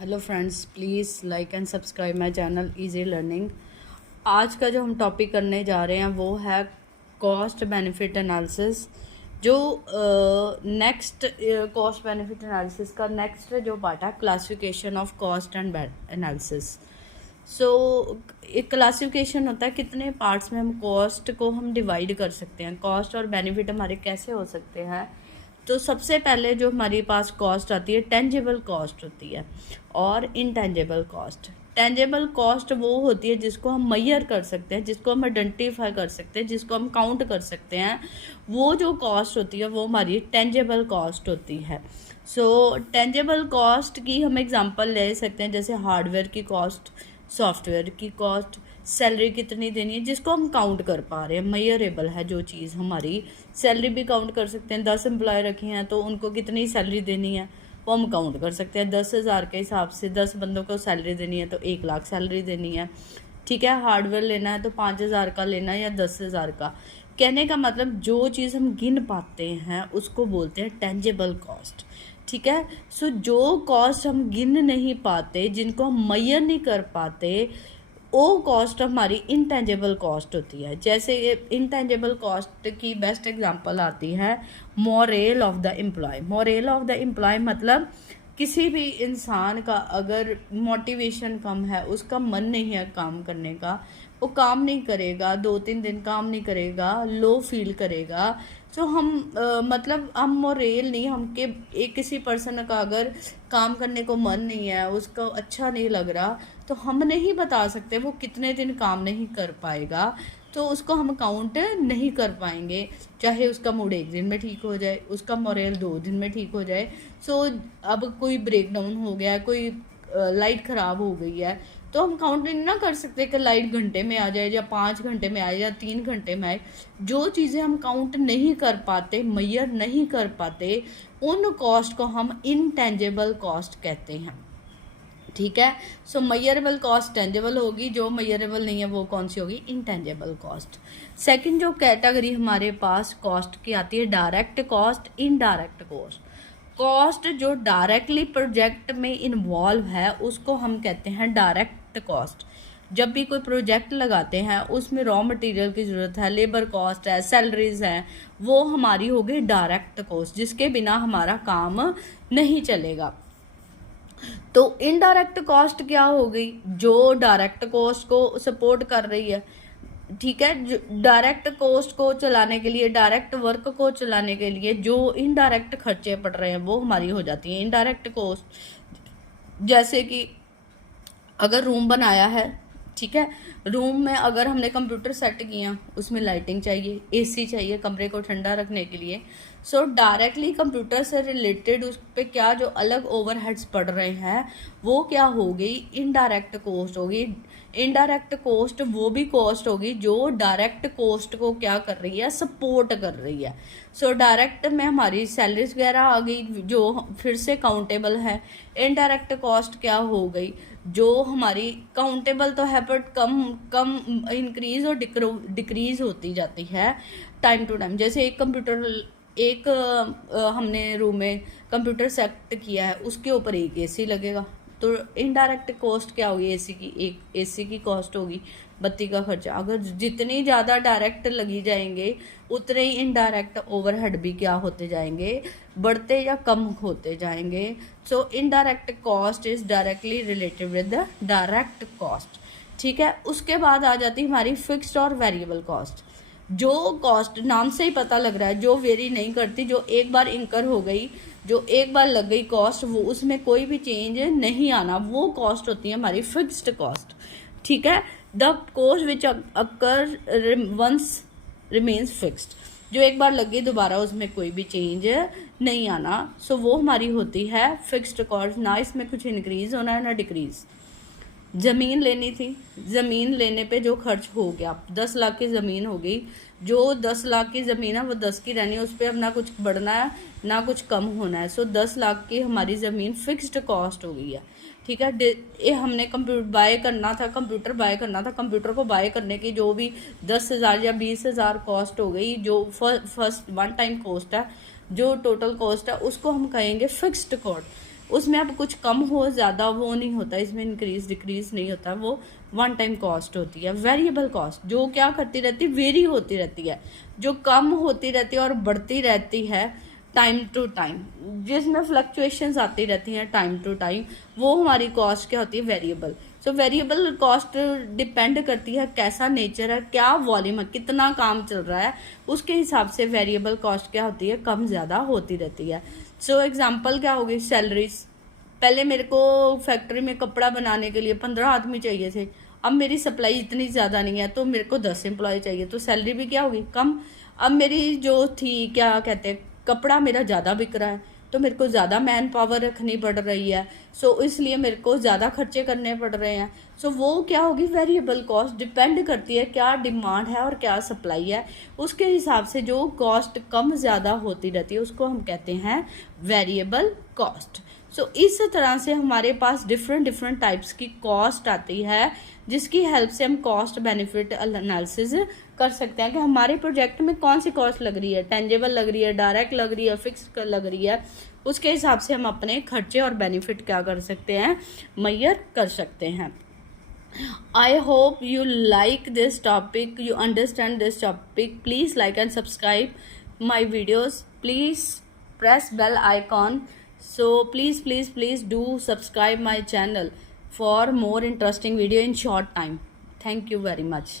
Hello friends, please like and subscribe my channel easy learning. आज का जो हम टॉपिक करने जा रहे हैं वो है कॉस्ट बेनिफिट एनालिसिस। जो नेक्स्ट कॉस्ट बेनिफिट एनालिसिस का नेक्स्ट जो पार्ट है classification of cost and analysis. So एक क्लासिफिकेशन होता है कितने पार्ट्स में हम कॉस्ट को हम डिवाइड कर सकते हैं, कॉस्ट और बेनिफिट हमारे कैसे हो सकते हैं। तो सबसे पहले जो हमारे पास कॉस्ट आती है टेंजिबल कॉस्ट होती है और इनटेंजिबल कॉस्ट। टेंजिबल कॉस्ट वो होती है जिसको हम मेजर कर सकते हैं, जिसको हम आइडेंटिफाई कर सकते हैं, जिसको हम काउंट कर सकते हैं। वो जो कॉस्ट होती है वो हमारी टेंजिबल कॉस्ट होती है। सो टेंजिबल कॉस्ट की हम एग्जांपल ले सकते हैं, जैसे हार्डवेयर की कॉस्ट, सॉफ्टवेयर की कॉस्ट, सैलरी कितनी देनी है जिसको हम काउंट कर पा रहे हैं, मेजरेबल है जो चीज़ हमारी। सैलरी भी काउंट कर सकते हैं, 10 एम्प्लॉय रखे हैं तो उनको कितनी सैलरी देनी है वो हम काउंट कर सकते हैं। 10,000 के हिसाब से 10 बंदों को सैलरी देनी है तो 1,00,000 सैलरी देनी है। ठीक है, हार्डवेयर लेना है तो 5,000 का लेना है या 10,000 का। कहने का मतलब जो चीज़ हम गिन पाते हैं उसको बोलते हैं टेंजिबल कॉस्ट। ठीक है, सो जो कॉस्ट हम गिन नहीं पाते, जिनको हम मेजर नहीं कर पाते, वो कॉस्ट हमारी इनटेंजिबल कॉस्ट होती है। जैसे इनटेंजिबल कॉस्ट की बेस्ट एग्जांपल आती है morale of the employee. Morale of the employee मतलब किसी भी इंसान का अगर मोटिवेशन कम है, उसका मन नहीं है काम करने का, वो काम नहीं करेगा, 2-3 दिन काम नहीं करेगा, लो फील करेगा। तो हम मतलब हम मोरल नहीं, हमके एक किसी पर्सन का अगर काम करने को मन नहीं है, उसको अच्छा नहीं लग रहा, तो हम नहीं बता सकते वो कितने दिन काम नहीं कर पाएगा, तो उसको हम काउंट नहीं कर पाएंगे। चाहे उसका मूड 1 दिन में ठीक हो जाए, उसका मोरल 2 दिन में ठीक हो जाए। सो अब कोई ब्रेक डाउन हो गया, कोई लाइट ख़राब हो गई है, तो हम काउंट नहीं ना कर सकते कि लाइट घंटे में आ जाए या 5 घंटे में आए या 3 घंटे में आए। जो चीज़ें हम काउंट नहीं कर पाते, मेजर नहीं कर पाते, उन कॉस्ट को हम इनटेंजिबल कॉस्ट कहते हैं। ठीक है, सो मेजरेबल कॉस्ट टेंजेबल होगी, जो मेजरेबल नहीं है वो कौन सी होगी, इनटेंजेबल कॉस्ट। सेकंड जो कैटेगरी हमारे पास कॉस्ट की आती है direct cost, indirect cost. Cost जो डायरेक्टली प्रोजेक्ट में इन्वॉल्व है उसको हम कहते हैं डायरेक्ट कॉस्ट। जब भी कोई प्रोजेक्ट लगाते हैं उसमें रॉ मटेरियल की ज़रूरत है, लेबर कॉस्ट है, सैलरीज हैं, वो हमारी होगी डायरेक्ट कॉस्ट, जिसके बिना हमारा काम नहीं चलेगा। तो इनडायरेक्ट कॉस्ट क्या हो गई, जो डायरेक्ट कॉस्ट को सपोर्ट कर रही है। ठीक है, डायरेक्ट कॉस्ट को चलाने के लिए, डायरेक्ट वर्क को चलाने के लिए जो इनडायरेक्ट खर्चे पड़ रहे हैं वो हमारी हो जाती है इनडायरेक्ट कॉस्ट। जैसे कि अगर रूम बनाया है, ठीक है, रूम में अगर हमने कंप्यूटर सेट किया, उसमें लाइटिंग चाहिए, एसी चाहिए कमरे को ठंडा रखने के लिए। सो डायरेक्टली कंप्यूटर से रिलेटेड उस पर क्या जो अलग ओवरहेड्स पड़ रहे हैं वो क्या होगी, इनडायरेक्ट कॉस्ट होगी। इनडायरेक्ट कॉस्ट वो भी कॉस्ट होगी जो डायरेक्ट कॉस्ट को क्या कर रही है, सपोर्ट कर रही है। सो डायरेक्ट में हमारी सैलरीज वगैरह आ गई जो फिर से काउंटेबल है। इनडायरेक्ट कॉस्ट क्या हो गई, जो हमारी काउंटेबल तो है बट कम कम इंक्रीज और डिक्रीज होती जाती है टाइम टू टाइम। जैसे एक हमने रूम में कंप्यूटर सेट किया है, उसके ऊपर एक एसी लगेगा, तो इनडायरेक्ट कॉस्ट क्या होगी, एसी की, एक एसी की कॉस्ट होगी, बत्ती का खर्चा। अगर जितनी ज़्यादा डायरेक्ट लगी जाएंगे उतने ही इनडायरेक्ट ओवरहेड भी क्या होते जाएंगे, बढ़ते या कम होते जाएंगे। सो indirect cost is directly related with the direct cost. ठीक है, उसके बाद आ जाती है हमारी फिक्स्ड और वेरिएबल कॉस्ट। जो कॉस्ट नाम से ही पता लग रहा है, जो वेरी नहीं करती, जो एक बार इंकर हो गई, जो एक बार लग गई कॉस्ट, वो उसमें कोई भी चेंज नहीं आना, वो कॉस्ट होती है हमारी फिक्स्ड कॉस्ट। ठीक है, the cost which occur once remains fixed, जो एक बार लग गई दोबारा उसमें कोई भी चेंज नहीं आना। सो वो हमारी होती है फिक्स्ड कॉस्ट, ना इसमें कुछ इंक्रीज होना है ना डिक्रीज। ज़मीन लेनी थी, ज़मीन लेने पे जो खर्च हो गया, 10 लाख की ज़मीन हो गई, जो 10 लाख की ज़मीन है वो 10 की रहनी है, उस पर अब ना कुछ बढ़ना है ना कुछ कम होना है। सो 10 लाख की हमारी ज़मीन फिक्स्ड कॉस्ट हो गई है। ठीक है, ये हमने कंप्यूटर बाय करना था, कंप्यूटर को बाय करने की जो भी 10,000 या 20,000 कॉस्ट हो गई, जो फर्स्ट वन टाइम कॉस्ट है, जो टोटल कॉस्ट है उसको हम कहेंगे फिक्स्ड कॉस्ट। उसमें अब कुछ कम हो ज़्यादा वो नहीं होता, इसमें इंक्रीज डिक्रीज नहीं होता, वो वन टाइम कॉस्ट होती है। वेरिएबल कॉस्ट जो क्या करती रहती है, वेरी होती रहती है, जो कम होती रहती है और बढ़ती रहती है टाइम टू टाइम, जिसमें फ्लक्चुएशंस आती रहती हैं टाइम टू टाइम, वो हमारी कॉस्ट क्या होती है, variable. So variable cost depend करती है कैसा नेचर है, क्या वॉल्यूम है, कितना काम चल रहा है, उसके हिसाब से वेरिएबल कॉस्ट क्या होती है, कम ज़्यादा होती रहती है। सो एग्जांपल क्या होगी, सैलरीज। पहले मेरे को फैक्ट्री में कपड़ा बनाने के लिए 15 आदमी चाहिए थे, अब मेरी सप्लाई इतनी ज़्यादा नहीं है तो मेरे को 10 एम्प्लॉय चाहिए, तो सैलरी भी क्या होगी, कम। अब मेरी जो थी क्या कहते हैं, कपड़ा मेरा ज़्यादा बिक रहा है तो मेरे को ज़्यादा मैन पावर रखनी पड़ रही है, सो इसलिए मेरे को ज़्यादा खर्चे करने पड़ रहे हैं। सो वो क्या होगी, वेरिएबल कॉस्ट। डिपेंड करती है क्या डिमांड है और क्या सप्लाई है, उसके हिसाब से जो कॉस्ट कम ज़्यादा होती रहती है उसको हम कहते हैं वेरिएबल कॉस्ट। सो इस तरह से हमारे पास डिफरेंट डिफरेंट टाइप्स की कॉस्ट आती है, जिसकी हेल्प से हम कॉस्ट बेनिफिट एनालिसिस कर सकते हैं कि हमारे प्रोजेक्ट में कौन सी कॉस्ट लग रही है, टेंजेबल लग रही है, डायरेक्ट लग रही है, फिक्स लग रही है, उसके हिसाब से हम अपने खर्चे और बेनिफिट क्या कर सकते हैं, मेजर कर सकते हैं। I hope you like this topic, you understand this topic. Please like and subscribe my videos. Please press bell icon. So please do subscribe my channel for more interesting video in short time. Thank you very much.